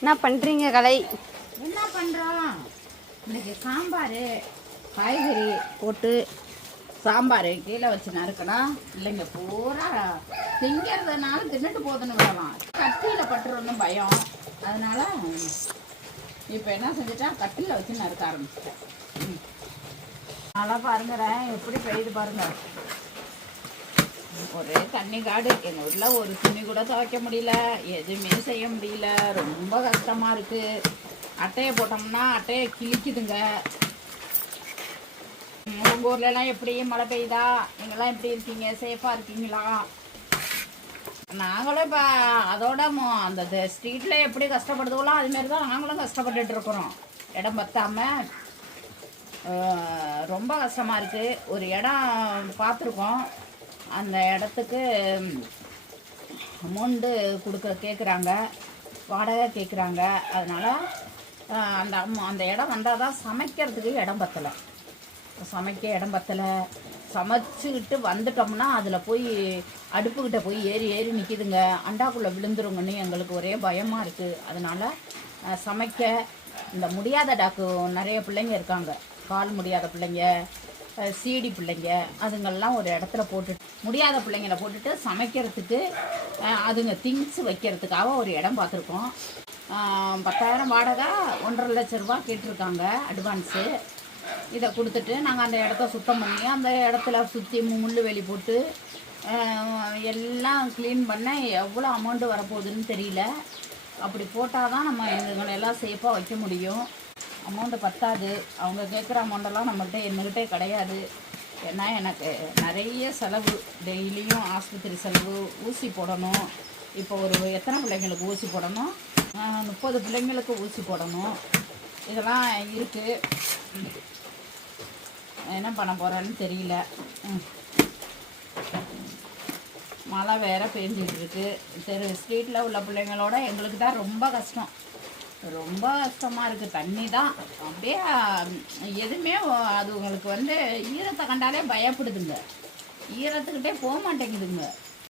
என்ன பண்ணுறீங்க கலை? என்ன பண்ணுறோம்? இன்னைக்கு சாம்பார் காய்கறி போட்டு சாம்பார் கீழே வச்சு நறுக்கணும். இல்லைங்க பூரா திங்கிறதுனால தின்னுட்டு போதுன்னு விடலாம். கத்தியில் பட்டுறணும் பயம். அதனால இப்போ என்ன செஞ்சுட்டேன், கட்டியில் வச்சு நறுக்க ஆரம்பிச்சிட்டேன். நல்லா பாருங்கிறேன் எப்படி பெய்யுது பாருங்க. ஒரே தண்ணி காடு. எங்கள் வீட்டில் ஒரு துணி கூட துவைக்க முடியல, எதுவுமே செய்ய முடியல. ரொம்ப கஷ்டமாக இருக்குது. அட்டையை போட்டோம்னா அட்டையை கிழிக்குதுங்க. உங்கள் ஊர்லலாம் எப்படி மழை பெய்யுதா? நீங்களாம் எப்படி இருக்கீங்க? சேஃபாக இருக்கீங்களா? நாங்களும் இப்போ அதோட அந்த ஸ்ட்ரீட்டில் எப்படி கஷ்டப்படுதுங்களோ அதுமாரி தான் நாங்களும் கஷ்டப்பட்டுட்டு இருக்கிறோம். இடம் பத்தாமல் ரொம்ப கஷ்டமாக இருக்குது. ஒரு இடம் பார்த்துருக்கோம். அந்த இடத்துக்கு அமௌண்ட்டு கேட்குறாங்க, வாடகை கேட்குறாங்க. அதனால் அந்த இடம் வந்தால் தான் சமைக்கிறதுக்கு இடம் பத்தலை. சமைக்க இடம் பத்தலை. சமைச்சிக்கிட்டு வந்துட்டோம்னா அதில் போய் அடுப்புக்கிட்ட போய் ஏறி ஏறி நிற்கிதுங்க. அண்டாக்குள்ளே விழுந்துருங்கன்னு எங்களுக்கு ஒரே பயமாக இருக்குது. அதனால் சமைக்க இந்த முடியாத டாக்கு நிறைய பிள்ளைங்க இருக்காங்க. கால் முடியாத பிள்ளைங்க, சீடி பிள்ளைங்க, அதுங்கெல்லாம் ஒரு இடத்துல போட்டுட்டு முடியாத பிள்ளைங்களை போட்டுட்டு சமைக்கிறதுக்கு அதுங்க திங்ஸ் வைக்கிறதுக்காக ஒரு இடம் பார்த்துருக்கோம். 10,000 வாடகை, 1,50,000 ரூபா கேட்டிருக்காங்க அட்வான்ஸு. இதை கொடுத்துட்டு நாங்கள் அந்த இடத்த சுத்தம் பண்ணி அந்த இடத்துல சுற்றி முள் வேலி போட்டு எல்லாம் க்ளீன் பண்ண எவ்வளோ அமௌண்ட்டு வரப்போகுதுன்னு தெரியல. அப்படி போட்டால் தான் நம்ம இதுங்களெல்லாம் சேஃபாக வைக்க முடியும். அமௌண்ட்டு பத்தாது. அவங்க கேட்குற அமௌண்ட்டெல்லாம் நம்மகிட்ட என்கிட்டே கிடையாது. ஏன்னா எனக்கு நிறைய செலவு, டெய்லியும் ஆஸ்பத்திரி செலவு, ஊசி போடணும். இப்போ ஒரு எத்தனை பிள்ளைங்களுக்கு ஊசி போடணும்? 30 பிள்ளைங்களுக்கு ஊசி போடணும். இதெல்லாம் இருக்குது. என்ன பண்ண போகிறேன்னு தெரியல. மழை வேறு பெஞ்சிட்டு இருக்கு. ஸ்ட்ரீட்டில் உள்ள பிள்ளைங்களோட எங்களுக்கு தான் ரொம்ப கஷ்டம். ரொம்ப கஷ்டமாக இருக்குது. தண்ணி தான் அப்படியே எதுவுமே அது உங்களுக்கு ஈரத்தை கண்டாலே பயப்படுதுங்க. ஈரத்துக்கிட்டே போக மாட்டேங்குதுங்க.